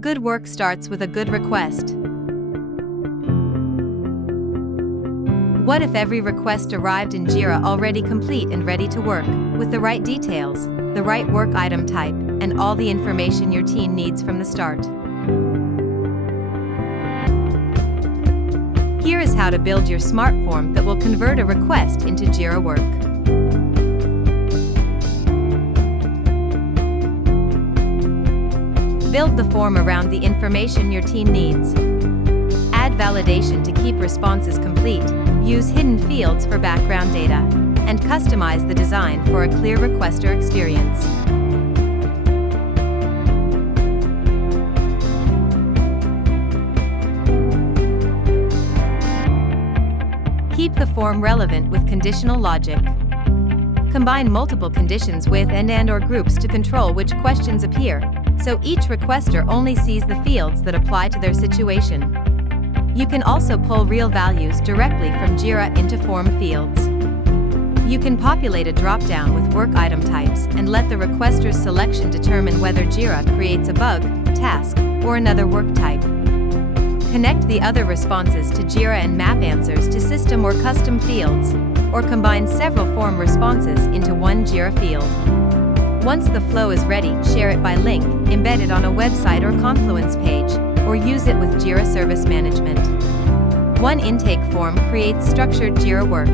Good work starts with a good request. What if every request arrived in Jira already complete and ready to work, with the right details, the right work item type, and all the information your team needs from the start? Here is how to build your smart form that will convert a request into Jira work. Build the form around the information your team needs. Add validation to keep responses complete, use hidden fields for background data, and customize the design for a clear requester experience. Keep the form relevant with conditional logic. Combine multiple conditions with and/or groups to control which questions appear, so each requester only sees the fields that apply to their situation. You can also pull real values directly from Jira into form fields. You can populate a drop-down with work item types and let the requester's selection determine whether Jira creates a bug, task, or another work type. Connect the other responses to Jira and map answers to system or custom fields, or combine several form responses into one Jira field. Once the flow is ready, share it by link, embed it on a website or Confluence page, or use it with Jira Service Management. One intake form creates structured Jira work.